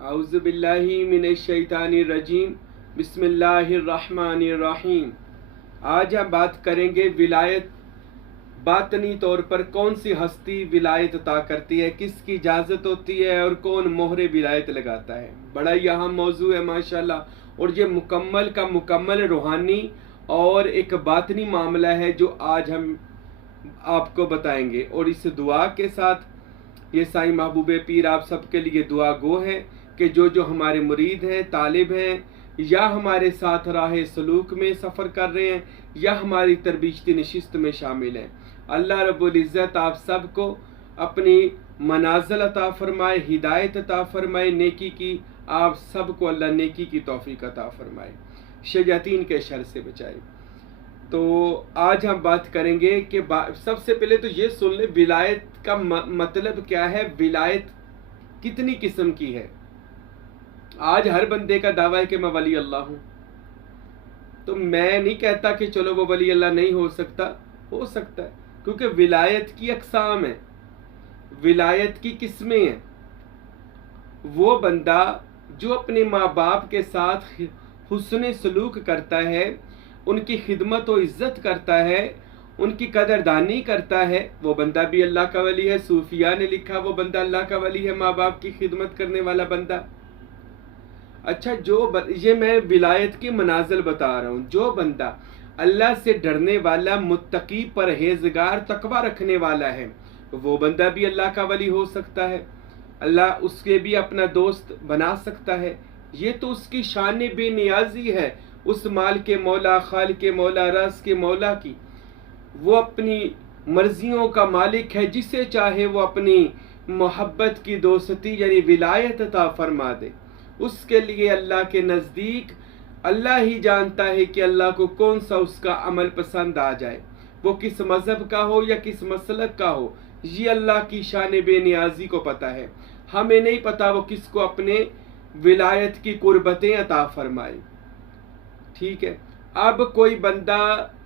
औज़ु बिल्लाहि मिनश शैतानिर रजीम। बिस्मिल्लाहिर्रहमानिर्रहीम। आज हम बात करेंगे विलायत, बातनी तौर पर कौन सी हस्ती विलायत अता करती है, किसकी इजाज़त होती है और कौन मोहरे विलायत लगाता है। बड़ा ही अहम मौजू है माशाल्लाह, और ये मुकम्मल का मुकम्मल रूहानी और एक बातनी मामला है जो आज हम आपको बताएंगे। और इस दुआ के साथ ये साईं महबूब पीर आप सबके लिए दुआ गो है कि जो हमारे मुरीद हैं, तालिब हैं, या हमारे साथ राह सलूक में सफ़र कर रहे हैं, या हमारी तरबियती नशिस्त में शामिल हैं, अल्लाह रब्बुल इज़्ज़त आप सबको अपनी मनाज़िल अता फरमाए, हिदायत अता फरमाए, नेकी की आप सबको अल्लाह नेकी की तौफीक अता फरमाए, शैतान के शर से बचाए। तो आज हम बात करेंगे कि सबसे पहले तो ये सुन ले विलायत का मतलब क्या है, विलायत कितनी किस्म की है। आज हर बंदे का दावा है कि मैं वली अल्लाह हूं, तो मैं नहीं कहता कि चलो वो वली अल्लाह नहीं हो सकता, हो सकता है, क्योंकि विलायत की अक़साम है, विलायत की किस्में हैं। वो बंदा जो अपने माँ बाप के साथ हुस्न सलूक करता है, उनकी खिदमत और इज्जत करता है, उनकी कदरदानी करता है, वो बंदा भी अल्लाह का वली है। सूफिया ने लिखा वो बंदा अल्लाह का वली है, माँ बाप की खिदमत करने वाला बंदा। अच्छा, ये मैं विलायत की मनाजिल बता रहा हूँ। जो बंदा अल्लाह से डरने वाला, मुत्तकी, परहेजगार, तकवा रखने वाला है, वो बंदा भी अल्लाह का वली हो सकता है। अल्लाह उसके भी अपना दोस्त बना सकता है। ये तो उसकी शान बेनियाजी है उस माल के मौला, खाल के मौला, रस के मौला की। वो अपनी मर्जियों का मालिक है, जिसे चाहे वो अपनी मोहब्बत की दोस्ती यानी विलायत अता फरमा दे। उसके लिए अल्लाह के नज़दीक अल्लाह ही जानता है कि अल्लाह को कौन सा उसका अमल पसंद आ जाए, वो किस मज़हब का हो या किस मसलक का हो। ये अल्लाह की शान बेनियाजी को पता है। हमें नहीं पता वो किसको अपने विलायत की कुर्बतें अता फरमाए। ठीक है, अब कोई बंदा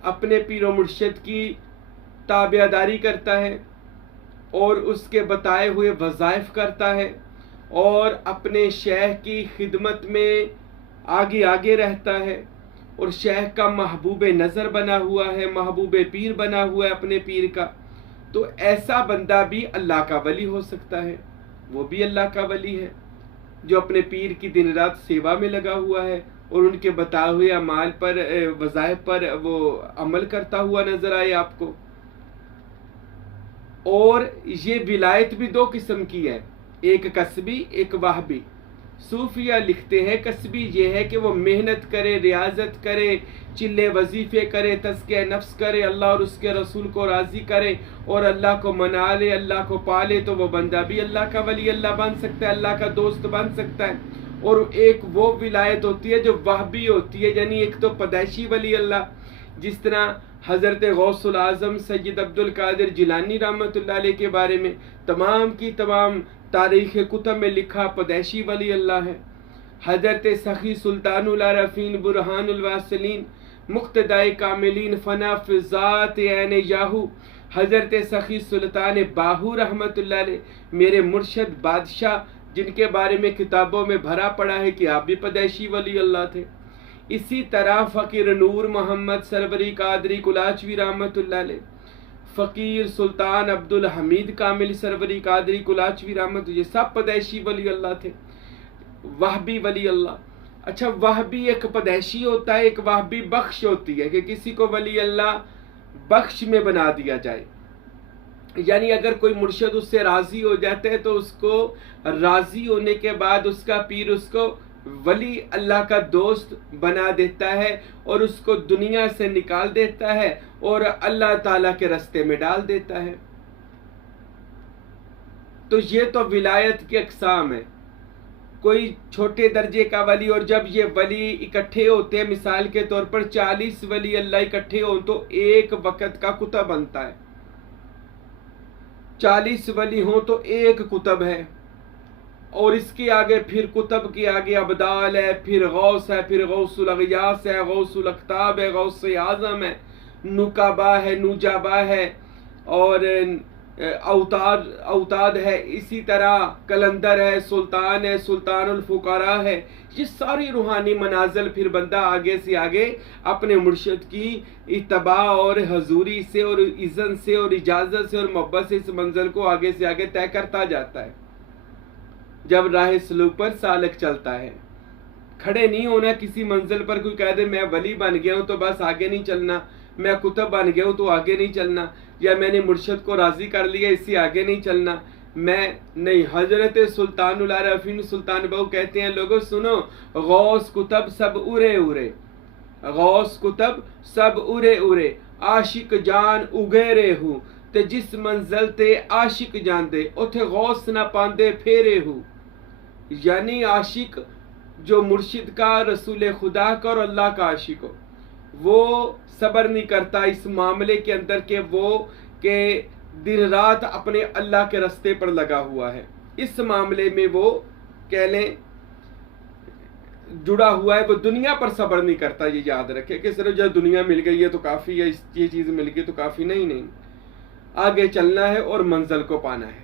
अपने पीरो मुर्शिद की ताबेदारी करता है और उसके बताए हुए वज़ाइफ करता है और अपने शेख की खिदमत में आगे आगे रहता है और शेख का महबूब नज़र बना हुआ है, महबूब पीर बना हुआ है अपने पीर का, तो ऐसा बंदा भी अल्लाह का वली हो सकता है। वो भी अल्लाह का वली है जो अपने पीर की दिन रात सेवा में लगा हुआ है और उनके बताए हुए अमाल पर, वज़ाइफ पर वो अमल करता हुआ नजर आए आपको। और ये विलायत भी दो किस्म की है, एक कसबी, एक वाहबी। सूफिया लिखते हैं कसबी ये है कि वो मेहनत करे, रियाजत करे, चिल्ले वजीफे करे, तज़किया नफ्स करे, अल्लाह और उसके रसूल को राज़ी करे और अल्लाह को मना ले, अल्लाह को पाले, तो वो बंदा भी अल्लाह का वली अल्लाह बन सकता है, अल्लाह का दोस्त बन सकता है। और एक वो विलायत होती है जो वाहबी होती है, यानी एक तो पैदाइशी वली अल्लाह, जिस तरह हज़रत गौसुल आज़म सैयद अब्दुल कादिर जिलानी रहमतुल्लाह अलैह के बारे में तमाम की तमाम तारीख़ कुतब में लिखा पैदाइशी वली अल्लाह है। हज़रत सखी सुल्तानुल आरफ़ीन बुरहानुल वासिलीन मुक़्तदाए कामिलीन फ़ना फ़िज़ात ऐन याहू हज़रत सखी सुल्तान बाहू रहमतुल्लाह अलैह, मेरे मुर्शद बादशाह, जिनके बारे में किताबों में भरा पड़ा है कि आप भी पैदाइशी वली अल्लाह थे। इसी तरह फ़कीर नूर मोहम्मद सरवरी कादरी कुलाचवी रहमतुल्लाह अलैह, फ़कीर सुल्तान अब्दुल हमीद कामिल सरवरी कादरी कुलाचवी रहमत, ये सब पैदाइशी वली अल्लाह थे। वाहबी वली अल्लाह, अच्छा वाहबी एक पैदाइशी होता है, एक वाहबी बख्श होती है कि किसी को वली अल्लाह बख्श में बना दिया जाए। यानी अगर कोई मुर्शिद उससे राज़ी हो जाते हैं तो उसको राज़ी होने के बाद उसका पीर उसको वली अल्लाह का दोस्त बना देता है और उसको दुनिया से निकाल देता है और अल्लाह ताला के रास्ते में डाल देता है। तो ये तो विलायत की अक़साम है। कोई छोटे दर्जे का वली, और जब ये वली इकट्ठे होते हैं, मिसाल के तौर पर 40 वली अल्लाह इकट्ठे हो तो एक वक़्त का कुतब बनता है। 40 वली हो तो एक कुतब है, और इसके आगे फिर कुतब के आगे अब्दाल है, फिर गौस है, फिर गौसुल अग़ियास है, गौसुल अक़ताब है, गौस आज़म है, नुकाबा है, नुजाबा है, और औताद है, इसी तरह कलंदर है, सुल्तान है, सुल्तानुल फुकारा है। ये सारी रूहानी मनाजिल फिर बंदा आगे से आगे अपने मुर्शिद की इत्तबा और हजूरी से और इज़्ज़त से और इजाज़त से और मोहब्बत से इस मंजिल को आगे से आगे तय करता जाता है। जब राह सलूक पर सालक चलता है, खड़े नहीं होना किसी मंजिल पर। कोई कह दे मैं वली बन गया हूँ तो बस आगे नहीं चलना, मैं कुतुब बन गया हूँ तो आगे नहीं चलना, या मैंने मुर्शिद को राजी कर लिया इससे आगे नहीं चलना, मैं नहीं। हजरत सुल्तानुल आरफीन सुल्तान बहू कहते हैं, लोगों सुनो, गौस कुतुब सब उरे उरे, गौस कुतुब सब उरे उरे, आशिक जान उगेरे हूँ ते जिस मंजिल ते आशिक जांदे उथे गौस ना पांदे फेरे हूँ। यानी आशिक जो मुर्शिद का, रसूल खुदा का और अल्लाह का आशिक हो, वो सब्र नहीं करता इस मामले के अंदर के वो के दिन रात अपने अल्लाह के रास्ते पर लगा हुआ है। इस मामले में वो कह लें जुड़ा हुआ है, वो दुनिया पर सब्र नहीं करता। ये याद रखे कि सिर्फ जब दुनिया मिल गई है तो काफी है, ये चीज मिल गई तो काफी नहीं, आगे चलना है और मंजिल को पाना है।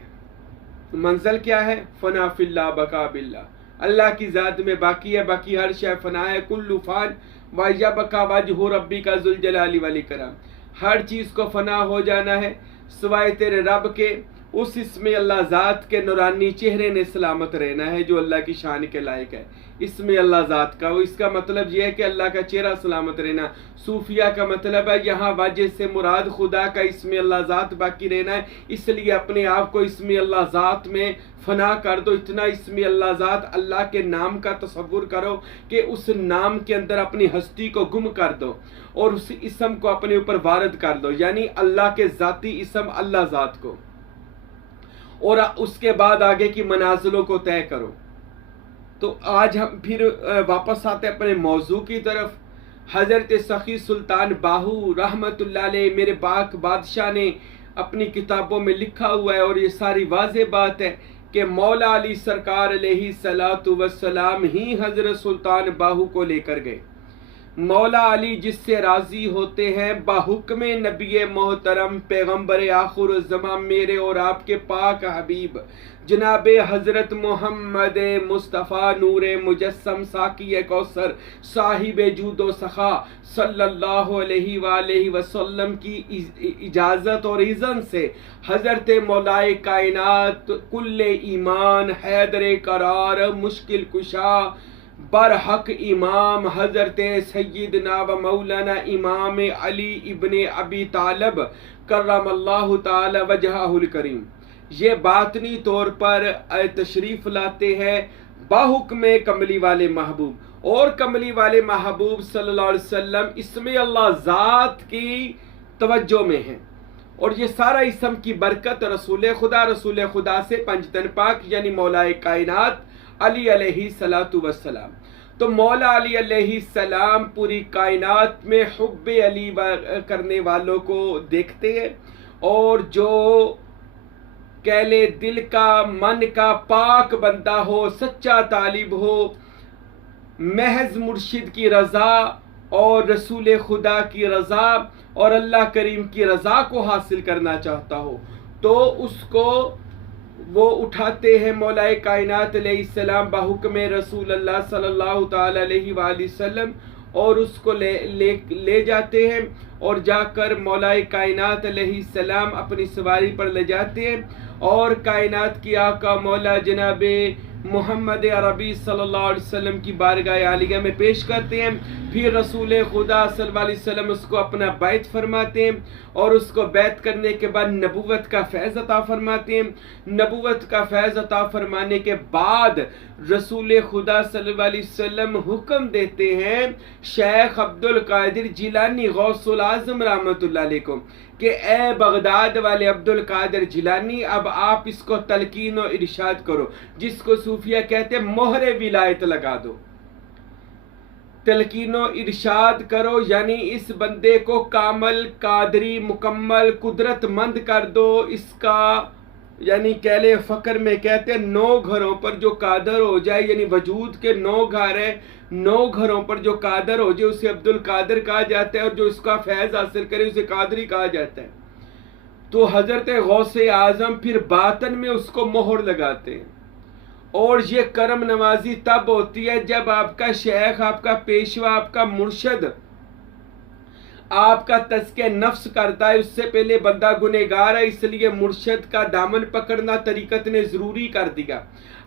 मंजिल क्या है? फना फिल्ला बका बिल्ला, अल्लाह की जात में बाकी है, बाकी हर शय फना है। कुल्लु फान वाजा बका वजहु रब्बी का जुल जलाली वाली करम, हर चीज को फना हो जाना है सिवाय तेरे रब के, उस इसमें अल्लाह जात के नूरानी चेहरे ने सलामत रहना है जो अल्लाह की शान के लायक है। इसमें अल्लाह जात का, वो इसका मतलब यह है कि अल्लाह का चेहरा सलामत रहना। सूफिया का मतलब है यहाँ वाजे से मुराद खुदा का इसमें अल्लाह जात बाकी रहना है, इसलिए अपने आप को इसमें अल्लाह जात में फना कर दो। इतना इसमें अल्लाह जात, अल्लाह के नाम का तसव्वुर करो कि उस नाम के अंदर अपनी हस्ती को गुम कर दो और उस इसम को अपने ऊपर वारद कर दो, यानी अल्लाह के जाती इसम अल्लाह जात को, और उसके बाद आगे की मनाजिलों को तय करो। तो आज हम फिर वापस आते अपने मौजू की तरफ। हजरत सखी सुल्तान बाहू रहमतुल्लाह अलैह, मेरे बाक बादशाह ने अपनी किताबों में लिखा हुआ है और ये सारी वाज़ेह बात है कि मौला अली सरकार अलैहि सलातु वस्सलाम ही हजरत सुल्तान बाहू को लेकर गए। मौला अली जिससे राजी होते हैं बाहुक्म नबी मोहतरम पैगम्बर आखिर ज़मा मेरे और आपके पाक हबीब जनाब हजरत मोहम्मद मुस्तफ़ा नूरे मुजस्सम साकी कौसर साहिब जूदो सखा सल्लल्लाहु अलैहि वसल्लम की इजाज़त और इज़्ज़त से हजरत मौलाए कायनात कुल्ले ईमान हैदर करार मुश्किल कुशा बरहक इमाम हजरत सैयदना व मौलाना इमाम अली इब्ने अबी तालब करमल्लाहु ताला वजहुल करीम ये बातनी तौर पर तशरीफ लाते हैं बाहुक्म कमली वाले महबूब, और कमली वाले महबूब सल्लल्लाहु अलैहि वसल्लम इसमें अल्लाह ज़ात की तवज्जो में है, और ये सारा इसम की बरकत रसूल खुदा से पंजतन पाक यानी मौलाए कायनात अली अलैहि सलातु वस्सलाम। तो मौला अली अलैहि सलाम पूरी कायनात में हुब्बे अली करने वालों को देखते हैं, और जो कह ले दिल का मन का पाक बंदा हो, सच्चा तालिब हो, महज मुर्शिद की रजा और रसूल खुदा की रजा और अल्लाह करीम की रजा को हासिल करना चाहता हो, तो उसको वो उठाते हैं मौलाए कायनात अलैहिस्सलाम बाहुक्म रसूल अल्लाह सल्लल्लाहु ताला अलैहि वसल्लम, और उसको ले जाते हैं और जाकर मौलाए कायनात अलैहिस्सलाम अपनी सवारी पर ले जाते हैं और कायनात की आका मौला जनाबे मोहम्मद अरबी सल्लल्लाहु अलैहि वसल्लम की बारगाह आलिया में पेश करते हैं। फिर रसूल खुदा सल्लल्लाहु अलैहि वसल्लम उसको अपना बैत फरमाते हैं और उसको बैत करने के बाद नबूवत का फैज़ अता फरमाते हैं। नबूवत का फैज़ अता फरमाने के बाद रसूल खुदा सल्लल्लाहु अलैहि वसल्लम हुक्म देते हैं शेख अब्दुल कादिर जिलानी गौसुल आज़म रहमतुल्लाह अलैहि कि ए बगदाद वाले अब्दुल कादिर जिलानी, अब आप इसको तलकीन और इरशाद करो, जिसको सूफिया कहते हैं मोहरे विलायत लगा दो। तलकीनो इरशाद करो यानी इस बंदे को कामल कादरी मुकम्मल कुदरतमंद कर दो। इसका यानी कहले फ़क्र में कहते हैं 9 घरों पर जो कादर हो जाए, यानी वजूद के 9 घर है, 9 घरों पर जो कादर हो जाए उसे अब्दुल कादिर कहा जाता है, और जो इसका फैज़ हासिल करे उसे कादरी कहा जाता है। तो हजरत गौसे आजम फिर बातन में उसको मोहर लगाते हैं। और ये करम नवाजी तब होती है जब आपका शेख, आपका पेशवा, आपका मुर्शद आपका तज़किया नफ्स करता है। उससे पहले बंदा गुनहगार है, इसलिए मुर्शद का दामन पकड़ना तरीकत ने ज़रूरी कर दिया।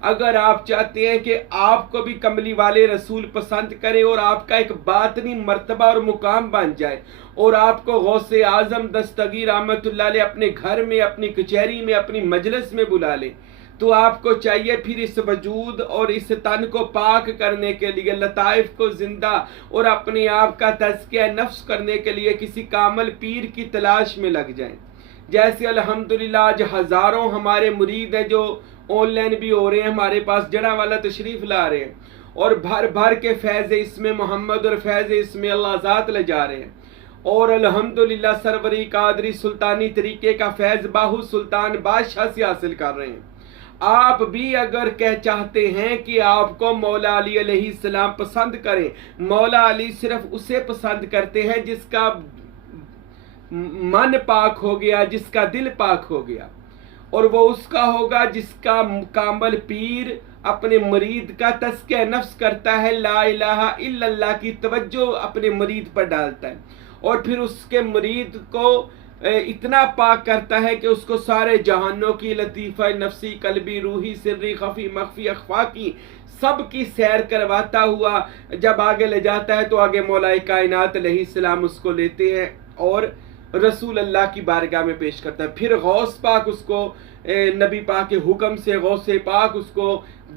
अगर आप चाहते हैं कि आपको भी कमली वाले रसूल पसंद करे और आपका एक बातनी मर्तबा और मुकाम बन जाए और आपको गौसे आजम दस्तगीर रहमतुल्लाह अलैह अपने घर में, अपनी कचहरी में, अपनी मजलिस में बुला ले, तो आपको चाहिए फिर इस वजूद और इस तन को पाक करने के लिए, लताइफ को जिंदा और अपने आप का तज़किया नफ्स करने के लिए किसी कामल पीर की तलाश में लग जाएं। जैसे अल्हम्दुलिल्लाह आज हज़ारों हमारे मुरीद हैं जो ऑनलाइन भी हो रहे हैं, हमारे पास जड़ा वाला तशरीफ़ ला रहे हैं और भर भर के फैज़ इसमें मोहम्मद और फैज़ इसमें अल्लाह ज़ात ले जा रहे हैं। और अल्हम्दुलिल्लाह सरवरी कादरी सुल्तानी तरीके का फैज़ बाहु सुल्तान बादशाह से हासिल कर रहे हैं। आप भी अगर चाहते हैं कि आपको मौला अली अलैहिस्सलाम पसंद करें, मौला अली सिर्फ उसे पसंद करते हैं जिसका मन पाक हो गया, जिसका दिल पाक हो गया, और वो उसका होगा जिसका कामल पीर अपने मुरीद का तज़किया नफ्स करता है, ला इलाहा इल्लल्लाह की तवज्जो अपने मुरीद पर डालता है और फिर उसके मुरीद को इतना पाक करता है कि उसको सारे जहानों की लतीफ़ा नफ्सी कल्बी रूही सिर्री खफी मख्फी अखफा की सब की सैर करवाता हुआ जब आगे ले जाता है तो आगे मौलाए कायनात अलैहिस्सलाम उसको लेते हैं और रसूल अल्लाह की बारगाह में पेश करता है। फिर गौस पाक उसको नबी पाक के हुक्म से गौसे पाक उसको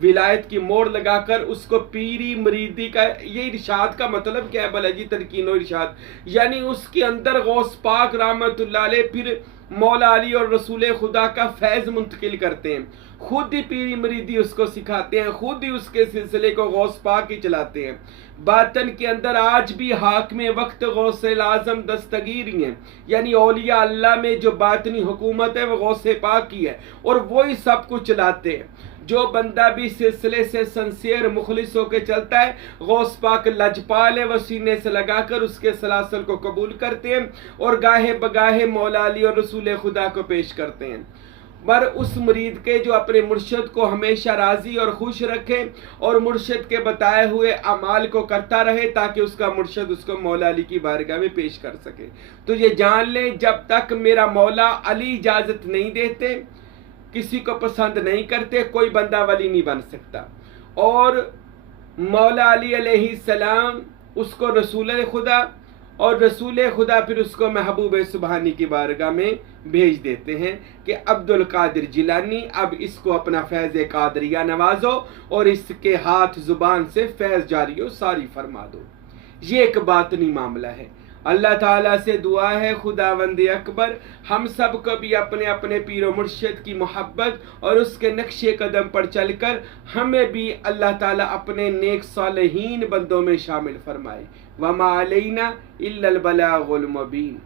विलायत की मोड़ लगाकर उसको पीरी मरीदी का, ये इरशाद का मतलब क्या है भला जी, तरकीनो इरशाद, यानी उसके अंदर गौस पाक रहमतुल्लाह अलैह फिर मौला अली और रसूल खुदा का फैज़ मुंतकिल करते हैं, खुद ही पीरी मरीदी उसको सिखाते हैं, खुद ही उसके सिलसिले को गौस पाक ही चलाते हैं। बातन के अंदर आज भी हाकिम वक्त गौसे आज़म दस्तगीर ही हैं, यानी औलिया अल्लाह में जो बातनी हुकूमत है वो गौसे पाक की है और वो ही सब कुछ चलाते हैं। जो बंदा भी सिलसिले से संसेर मुखलिस होकर चलता है, गौस पाक लजपाल है, वो सीने से लगाकर उसके सलासल को कबूल करते हैं और गाहे बगाहे मौला अली और रसूल खुदा को पेश करते हैं। पर उस मुरीद के जो अपने मुर्शद को हमेशा राजी और खुश रखे और मुर्शद के बताए हुए अमाल को करता रहे ताकि उसका मुर्शद उसको मौला अली की बारगाह में पेश कर सके। तो ये जान ले, जब तक मेरा मौला अली इजाज़त नहीं देते, किसी को पसंद नहीं करते, कोई बंदा वली नहीं बन सकता। और मौला अली अलैहिस्सलाम उसको रसूल खुदा और रसूल खुदा फिर उसको महबूब सुबहानी की बारगाह में भेज देते हैं कि अब्दुल कादिर जिलानी अब इसको अपना फैज़ कादरिया नवाजो और इसके हाथ जुबान से फैज़ जारी हो सारी फरमा दो। ये एक बातनी मामला है। अल्लाह ताला से दुआ है खुदावंद अकबर हम सब को भी अपने अपने पीरो मुर्शिद की मोहब्बत और उसके नक्शे कदम पर चलकर हमें भी अल्लाह ताला अपने नेक सालिहीन बंदों में शामिल फरमाए। वमा अलैना इल्लल बलागुल मुबीन।